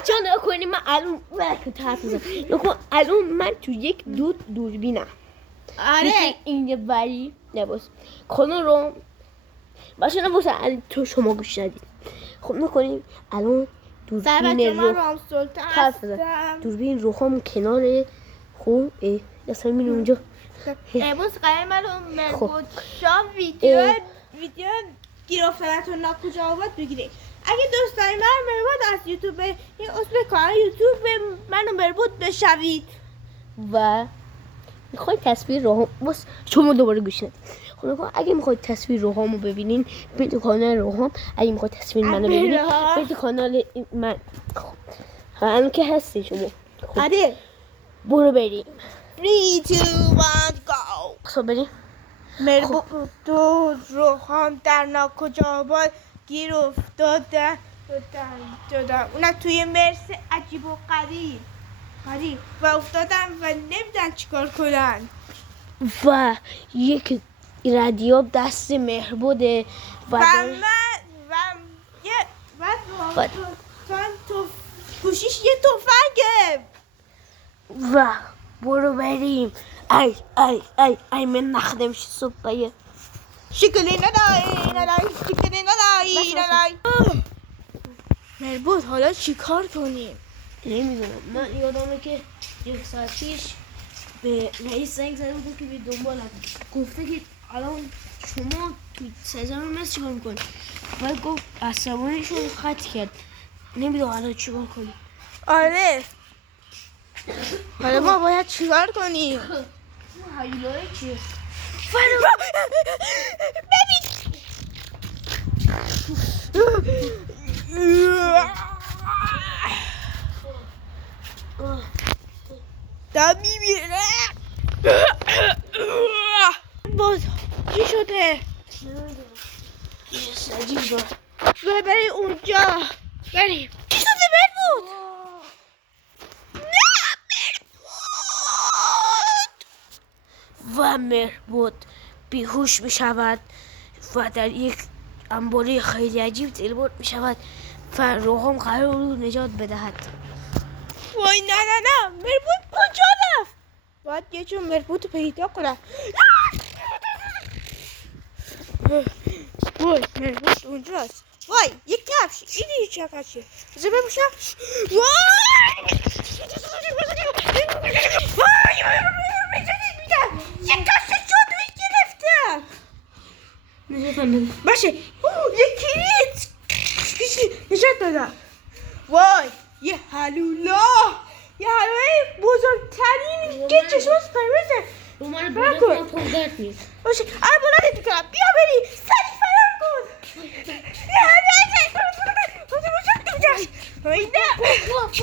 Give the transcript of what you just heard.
بچه ها نگاه کنیم. من الان الان من تو یک دوربینم. آره اینجا ولی نباس خانم رو باشه نباسه تو شما گوش ندید. خب نکنیم الان دوربین رو رام سلطان دوربین رو هم کنار خوب اصلا میرم اونجا. امروز قرار من رو خب. مربوط شا ویدیو گیر افتادتون کجا آباد بگیره. اگه دوست دارید من رو مربوط از یوتیوب این اسم کانال یوتیوب منو مربوط بشوید و میخواید تصویر روحام بس شما دوباره گوش ندید. خب نکن اگه میخواید تصویر روحامو ببینین برید تو کانال روحام. اگه میخواید تصویر منو ببینین برید تو کانال من. خب الان که هستی شما. خب آره برو بریم. 3 2 1 go. خب بریم. مربوط تو روحام در ناکجا آباد گیر افتادن اونا توی مرس عجیب و غریب و افتادن و نمیدن چیکار کنن و یک رادیو دست مهربوده و تو گوشیش یه تفنگه و برو بریم. ای من نخدم صبح شکلی ندای مربوط حالا چیکار کنیم؟ نمیدونم. من یادمه که یک ساعت پیش به رئیس زنگ زده بود که به دنبالم گفته که الان شما تو سزار مصر چیکار میکنی؟ باید گفت عصبانیشون خط کرد. نمیدونم الان چیکار کنیم. آره حالا ما باید چیکار کنیم؟ هیولای چیه؟ دا میمیره باز چی شده؟ یه عجیب بود. برای اونجا بریم چی شده مربوط؟ و مربوط بیهوش می شود و در یک انباره خیلی عجیب تلپورت می شود و روحام قرار رو نجات بدهد. وای نه مربوط کجا رفت؟ باید یه جور مربوط رو پیدا کنم. وای مربوط اونجاست. وای یک کفش اینی چه کفشه بذار بپوشم. یک کفش جادویی گرفتم. باشه یک کلیت نشد دادم. وای یه هلولا بزرگترین که چشماش قرمزه. رومان برم بودم کن. پول درد نیست. باشه بلندت میکنم بیا بری سریع فرار کن. نه